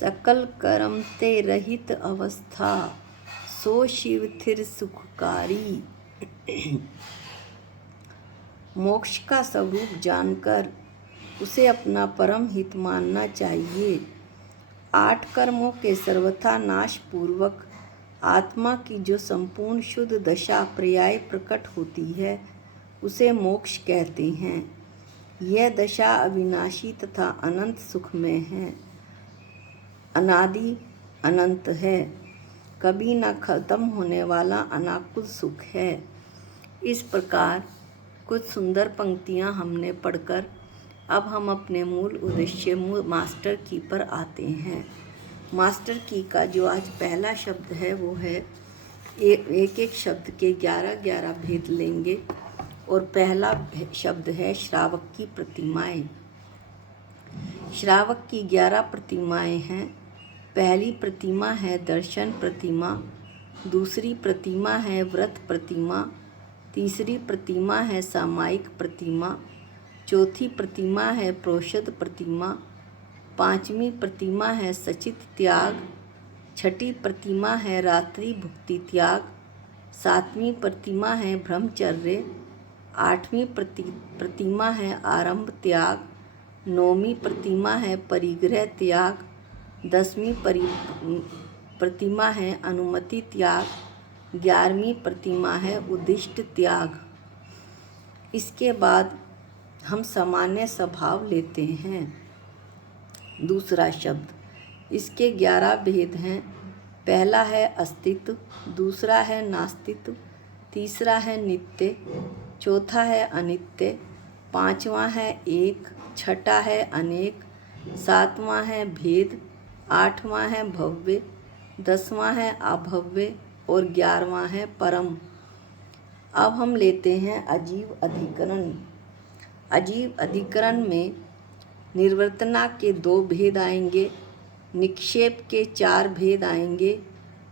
सकल कर्म ते रहित अवस्था, सो शिव थिर सुखकारी। मोक्ष का स्वरूप जानकर उसे अपना परम हित मानना चाहिए। 8 कर्मों के सर्वथा नाश पूर्वक आत्मा की जो संपूर्ण शुद्ध दशा पर्याय प्रकट होती है उसे मोक्ष कहते हैं। यह दशा अविनाशी तथा अनंत सुखमय है, अनादि अनंत है, कभी न खत्म होने वाला अनाकुल सुख है। इस प्रकार कुछ सुंदर पंक्तियां हमने पढ़कर अब हम अपने मूल उद्देश्य मास्टर की पर आते हैं। मास्टर की का जो आज पहला शब्द है वो है एक एक शब्द के 11-11 भेद लेंगे और पहला शब्द है श्रावक की प्रतिमाएं। श्रावक की 11 प्रतिमाएं हैं। पहली प्रतिमा है दर्शन प्रतिमा, दूसरी प्रतिमा है व्रत प्रतिमा, तीसरी प्रतिमा है सामायिक प्रतिमा, चौथी प्रतिमा है प्रोषद प्रतिमा, पांचवी प्रतिमा है सचित त्याग, छठी प्रतिमा है रात्रि भुक्ति त्याग, सातवीं प्रतिमा है ब्रह्मचर्य, आठवीं प्रतिमा है आरंभ त्याग, नौवीं प्रतिमा है परिग्रह त्याग, 10वीं प्रतिमा है अनुमति त्याग, 11वीं प्रतिमा है उद्दिष्ट त्याग। इसके बाद हम सामान्य स्वभाव लेते हैं। दूसरा शब्द, इसके 11 भेद हैं। पहला है अस्तित्व, दूसरा है नास्तित्व, तीसरा है नित्य, चौथा है अनित्य, पांचवा है एक, छठा है अनेक, सातवां है भेद, आठवां है भव्य, 10वां है अभव्य और 11वां है परम। अब हम लेते हैं अजीव अधिकरण। अजीव अधिकरण में निर्वर्तना के 2 भेद आएंगे, निक्षेप के 4 भेद आएंगे,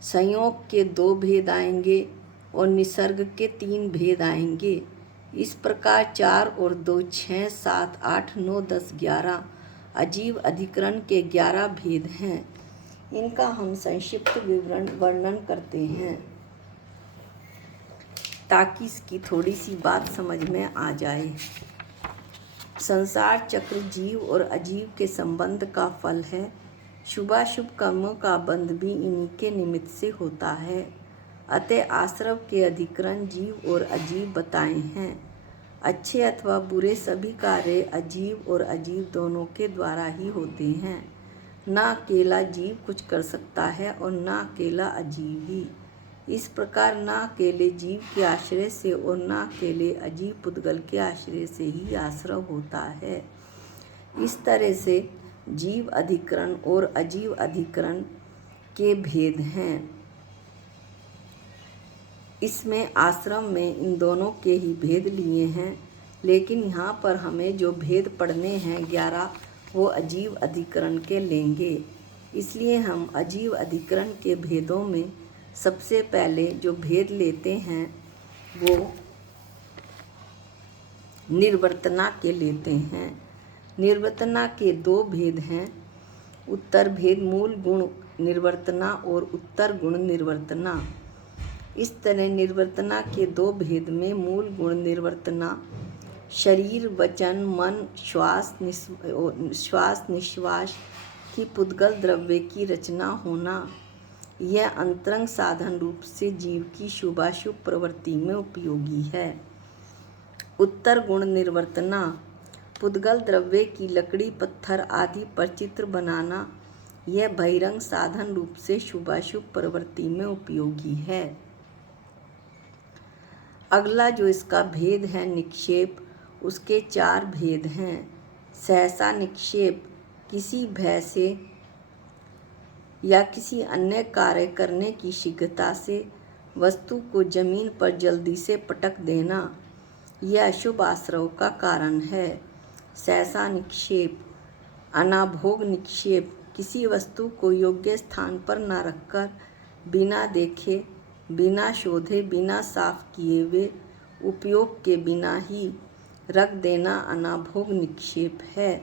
संयोग के 2 भेद आएंगे और निसर्ग के 3 भेद आएंगे। इस प्रकार 4 और 2 6 7 8 9 10 11 अजीव अधिकरण के 11 भेद हैं। इनका हम संक्षिप्त वर्णन करते हैं ताकि इसकी थोड़ी सी बात समझ में आ जाए। संसार चक्र जीव और अजीव के संबंध का फल है। शुभाशुभ कर्मों का बंध भी इन्हीं के निमित्त से होता है। अतः आश्रव के अधिकरण जीव और अजीव बताए हैं। अच्छे अथवा बुरे सभी कार्य अजीव और अजीव दोनों के द्वारा ही होते हैं। न अकेला जीव कुछ कर सकता है और न अकेला अजीव ही। इस प्रकार न अकेले जीव के आश्रय से और न अकेले अजीव पुद्गल के आश्रय से ही आश्रव होता है। इस तरह से जीव अधिकरण और अजीव अधिकरण के भेद हैं। इसमें आश्रम में इन दोनों के ही भेद लिए हैं, लेकिन यहाँ पर हमें जो भेद पढ़ने हैं 11 वो अजीव अधिकरण के लेंगे। इसलिए हम अजीव अधिकरण के भेदों में सबसे पहले जो भेद लेते हैं वो निर्वर्तना के लेते हैं। निर्वर्तना के 2 भेद हैं, उत्तर भेद मूल गुण निर्वर्तना और उत्तर गुण निर्वर्तना। इस तरह निर्वर्तना के 2 भेद में मूल गुण निर्वर्तना शरीर वचन मन श्वास निश्वास की पुद्गल द्रव्य की रचना होना, यह अंतरंग साधन रूप से जीव की शुभाशुभ प्रवृत्ति में उपयोगी है। उत्तर गुण निर्वर्तना पुद्गल द्रव्य की लकड़ी पत्थर आदि पर चित्र बनाना, यह बहिरंग साधन रूप से शुभाशुभ प्रवृत्ति में उपयोगी है। अगला जो इसका भेद है निक्षेप, उसके 4 भेद हैं। सहसा निक्षेप किसी भय से या किसी अन्य कार्य करने की शीघ्रता से वस्तु को जमीन पर जल्दी से पटक देना, यह अशुभ आश्रव का कारण है। सहसा निक्षेप। अनाभोग निक्षेप किसी वस्तु को योग्य स्थान पर न रखकर बिना देखे, बिना शोधे, बिना साफ किए हुए उपयोग के बिना ही रख देना अनाभोग निक्षेप है।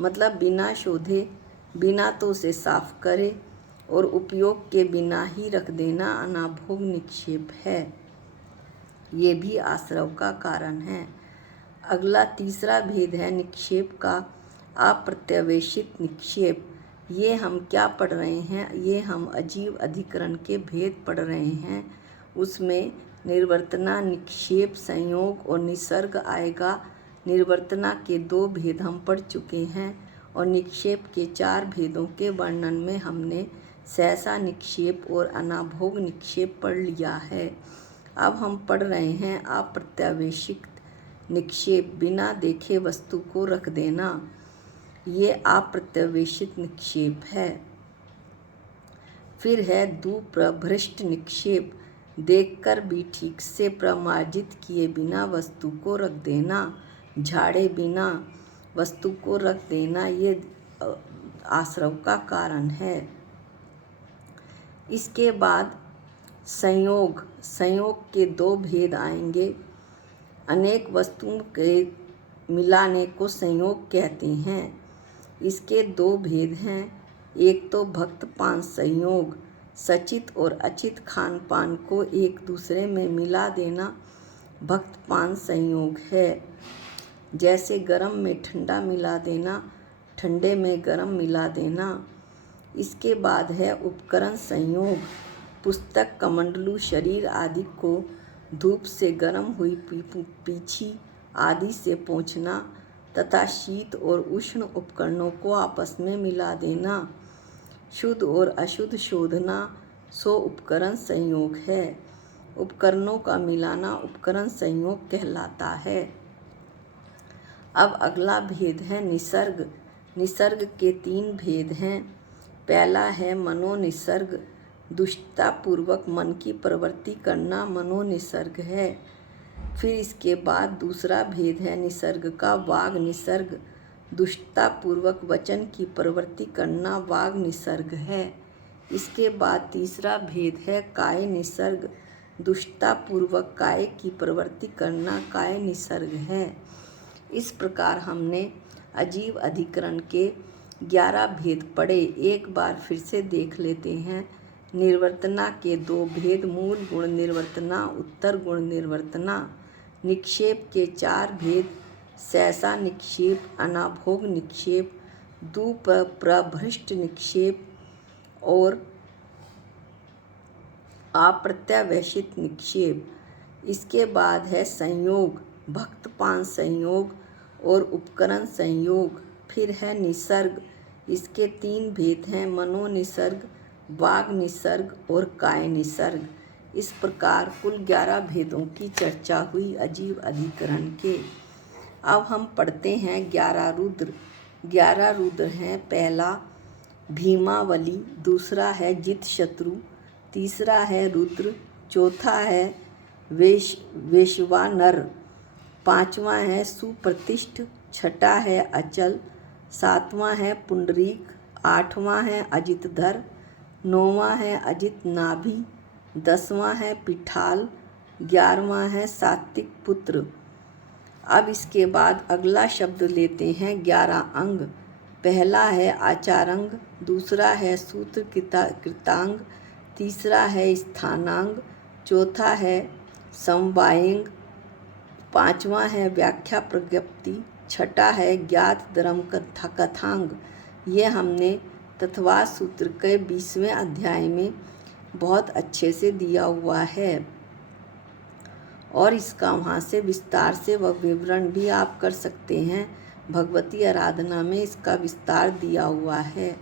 मतलब बिना शोधे बिना तो उसे साफ करे और उपयोग के बिना ही रख देना अनाभोग निक्षेप है। ये भी आश्रव का कारण है। अगला तीसरा भेद है निक्षेप का अप्रत्यावेशित निक्षेप। ये हम क्या पढ़ रहे हैं? ये हम अजीव अधिकरण के भेद पढ़ रहे हैं। उसमें निर्वर्तना, निक्षेप, संयोग और निसर्ग आएगा। निर्वर्तना के 2 भेद हम पढ़ चुके हैं और निक्षेप के 4 भेदों के वर्णन में हमने सहसा निक्षेप और अनाभोग निक्षेप पढ़ लिया है। अब हम पढ़ रहे हैं अप्रत्यावेशित निक्षेप, बिना देखे वस्तु को रख देना। ये अप्रत्यावेशित निक्षेप है। फिर है दुप्रभृष्ट निक्षेप, देखकर भी ठीक से प्रमार्जित किए बिना वस्तु को रख देना, झाड़े बिना वस्तु को रख देना। ये आश्रव का कारण है। इसके बाद संयोग, संयोग के 2 भेद आएंगे। अनेक वस्तुओं के मिलाने को संयोग कहते हैं। इसके 2 भेद हैं। एक तो भक्तपान संयोग, सचित और अचित खान पान को एक दूसरे में मिला देना भक्तपान संयोग है। जैसे गर्म में ठंडा मिला देना, ठंडे में गर्म मिला देना। इसके बाद है उपकरण संयोग, पुस्तक, कमंडलू, शरीर आदि को धूप से गर्म हुई पीछी आदि से पोंछना तथा शीत और उष्ण उपकरणों को आपस में मिला देना। शुद्ध और अशुद्ध शोधना सो उपकरण संयोग है। उपकरणों का मिलाना उपकरण संयोग कहलाता है। अब अगला भेद है निसर्ग। निसर्ग के 3 भेद हैं। पहला है मनोनिसर्ग, दुष्टतापूर्वक मन की प्रवृत्ति करना मनोनिसर्ग है। फिर इसके बाद दूसरा भेद है निसर्ग का वाग निसर्ग, दुष्टतापूर्वक वचन की प्रवृत्ति करना वाग निसर्ग है। इसके बाद तीसरा भेद है काय निसर्ग, दुष्टतापूर्वक काय की प्रवृत्ति करना काय निसर्ग है। इस प्रकार हमने अजीव अधिकरण के 11 भेद पढ़े। एक बार फिर से देख लेते हैं। निर्वर्तना के 2 भेद, मूल गुण निर्वर्तना, उत्तर गुण निर्वर्तना। निक्षेप के 4 भेद, सहसा निक्षेप, अनाभोग निक्षेप, दुप्रभृष्ट निक्षेप और अप्रत्यावेशित निक्षेप। इसके बाद है संयोग, भक्तपान संयोग और उपकरण संयोग। फिर है निसर्ग। इसके 3 भेद हैं, मनोनिसर्ग, वाग निसर्ग और काय निसर्ग। इस प्रकार कुल 11 भेदों की चर्चा हुई अजीव अधिकरण के। अब हम पढ़ते हैं 11 रुद्र। 11 रुद्र हैं। पहला भीमावली, दूसरा है जित शत्रु, तीसरा है रुद्र, चौथा है वेश्वानर, 5वां है सुप्रतिष्ठ, 6ठा है अचल, 7वां है पुंडरीक, 8वां है अजितधर, 9वां है अजित नाभि, 10वां है पिठाल, 11वां है सात्विक पुत्र। अब इसके बाद अगला शब्द लेते हैं 11 अंग। पहला है आचारंग, दूसरा है सूत्र कृतांग, तीसरा है स्थानांग, चौथा है समवायंग, 5वां है व्याख्या प्रज्ञप्ति, 6ठा है ज्ञात धर्म कथांग। ये हमने तत्वा सूत्र के 20वें अध्याय में बहुत अच्छे से दिया हुआ है और इसका वहाँ से विस्तार से वह विवरण भी आप कर सकते हैं। भगवती आराधना में इसका विस्तार दिया हुआ है।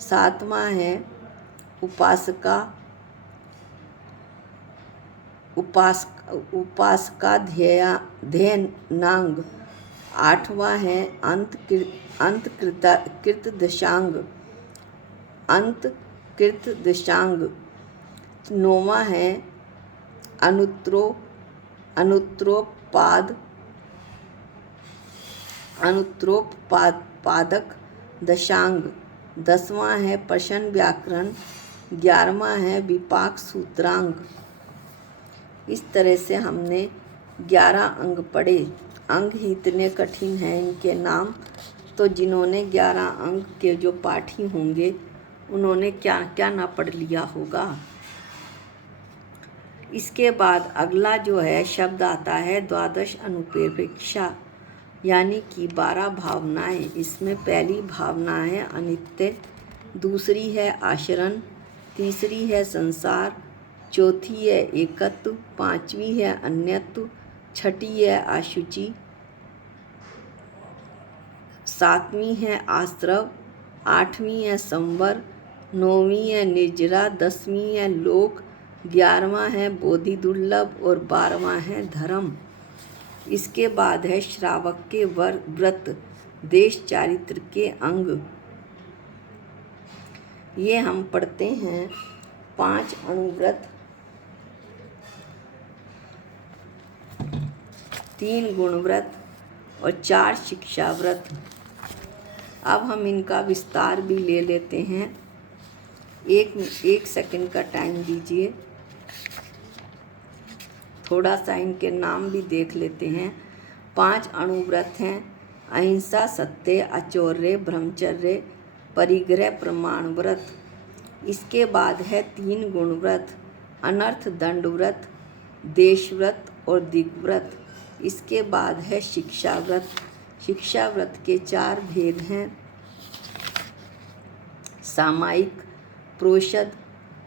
7वां है उपासका ध्येनांग, 8वां है अंतकृत दशांग, 9वां है अनुत्रोपादक दशांग, 10वां है प्रश्न व्याकरण, 11वां है विपाक सूत्रांग। इस तरह से हमने 11 अंग पढ़े। अंग ही इतने कठिन हैं, इनके नाम तो जिन्होंने 11 अंक के जो पाठी होंगे उन्होंने क्या क्या ना पढ़ लिया होगा। इसके बाद अगला जो है शब्द आता है द्वादश अनुप्रेक्षा, यानी कि 12 भावनाएं। इसमें पहली भावना है अनित्य, दूसरी है आचरण, तीसरी है संसार, चौथी है एकत्व, पांचवी है अन्यत्व, छठी है अशुचि, सातवीं है आश्रव, आठवीं है संवर, नौवीं है निर्जरा, 10वीं है लोक, 11वां है बोधि दुर्लभ और 12वां है धर्म। इसके बाद है श्रावक के व्रत, देश चारित्र के अंग। ये हम पढ़ते हैं 5 अणुव्रत, 3 गुणव्रत और 4 शिक्षा व्रत। अब हम इनका विस्तार भी ले लेते हैं। एक सेकंड का टाइम दीजिए, थोड़ा सा इनके नाम भी देख लेते हैं। 5 अणुव्रत हैं अहिंसा, सत्य, आचौर्य, ब्रह्मचर्य, परिग्रह, प्रमाण व्रत। इसके बाद है 3 गुणव्रत, अनर्थ दंड व्रत, देश व्रत और दिग्व्रत। इसके बाद है शिक्षा व्रत। शिक्षा व्रत के 4 भेद हैं, सामायिक, प्रोषद,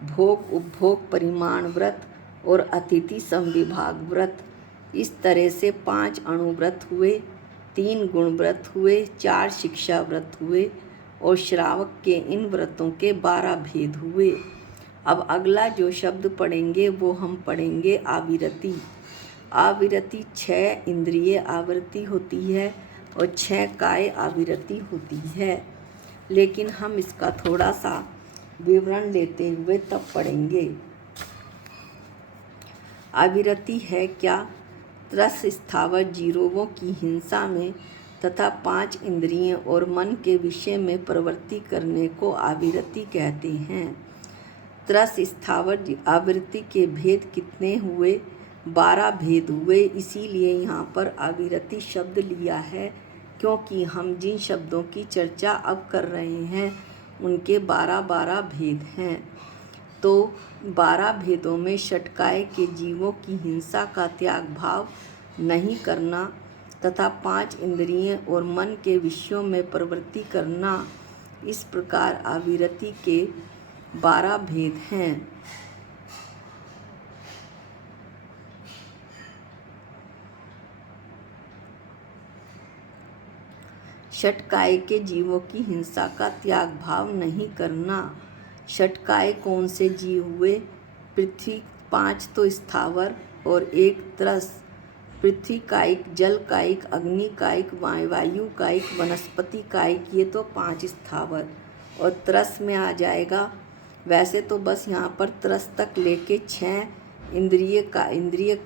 भोग उपभोग परिमाण व्रत और अतिथि समविभाग व्रत। इस तरह से 5 अणुव्रत हुए, 3 गुणव्रत हुए, 4 शिक्षा व्रत हुए और श्रावक के इन व्रतों के 12 भेद हुए। अब अगला जो शब्द पढ़ेंगे वो हम पढ़ेंगे आविरति। आविरति 6 इंद्रिय आवृत्ति होती है और 6 काय आविरति होती है, लेकिन हम इसका थोड़ा सा विवरण लेते हुए तब पढ़ेंगे। आविरति है क्या? त्रस स्थावर जीवों की हिंसा में तथा 5 इंद्रियों और मन के विषय में प्रवृत्ति करने को आविरति कहते हैं। त्रस स्थावर आवृत्ति के भेद कितने हुए? 12 भेद हुए। इसीलिए यहाँ पर आविरति शब्द लिया है, क्योंकि हम जिन शब्दों की चर्चा अब कर रहे हैं उनके 12 भेद हैं। तो 12 भेदों में षटकाय के जीवों की हिंसा का त्याग भाव नहीं करना तथा 5 इंद्रियों और मन के विषयों में प्रवृत्ति करना, इस प्रकार आविरति के 12 भेद हैं। षटकाय के जीवों की हिंसा का त्याग भाव नहीं करना। षटकाय कौन से जीव हुए? पृथ्वी, 5 तो स्थावर और 1 त्रस। पृथ्वी कायिक, जल कायिक, अग्नि कायिक, वायु कायिक, वनस्पति कायिक, ये तो 5 स्थावर और त्रस में आ जाएगा। वैसे तो बस यहाँ पर त्रस तक लेके 6 इंद्रिय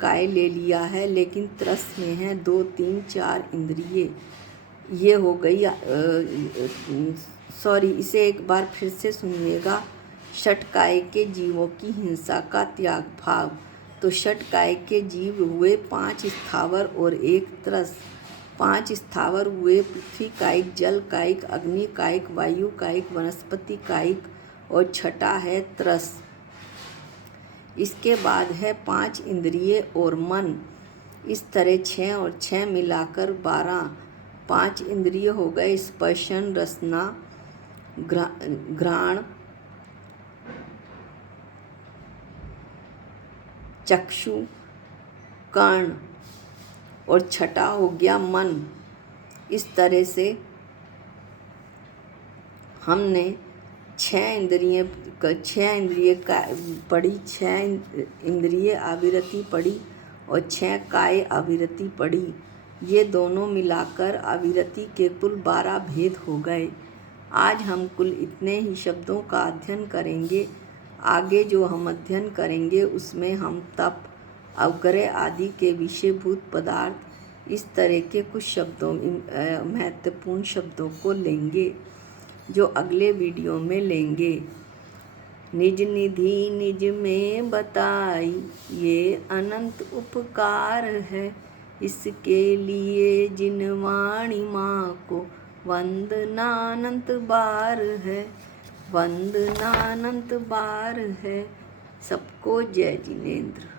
काय ले लिया है, लेकिन त्रस में है 2, 3, 4 इंद्रिय। ये हो गई इसे एक बार फिर से सुनिएगा। षटकाय के जीवों की हिंसा का त्याग भाव। तो षटकाय के जीव हुए 5 स्थावर और 1 त्रस। 5 स्थावर हुए पृथ्वी कायिक, जल कायिक, अग्नि कायिक, वायु कायिक, वनस्पति कायिक और छठा है त्रस। इसके बाद है 5 इंद्रिय और मन। इस तरह 6 और 6 मिलाकर 12। 5 इंद्रिय हो गए स्पर्शन, रसना, घ्राण, चक्षु, कर्ण और छठा हो गया मन। इस तरह से हमने 6 इंद्रिय का पढ़ी, 6 इंद्रिय आविरति पढ़ी और 6 काय आविरति पढ़ी। ये दोनों मिलाकर आविरति के कुल 12 भेद हो गए। आज हम कुल इतने ही शब्दों का अध्ययन करेंगे। आगे जो हम अध्ययन करेंगे उसमें हम तप, अवग्रह आदि के विषयभूत पदार्थ, इस तरह के कुछ शब्दों, महत्वपूर्ण शब्दों को लेंगे जो अगले वीडियो में लेंगे। निज निधि निज में बताई, ये अनंत उपकार है, इसके लिए जिन वाणी माँ को वंदनानंत बार है, वंदनानंत बार है। सबको जय जिनेंद्र।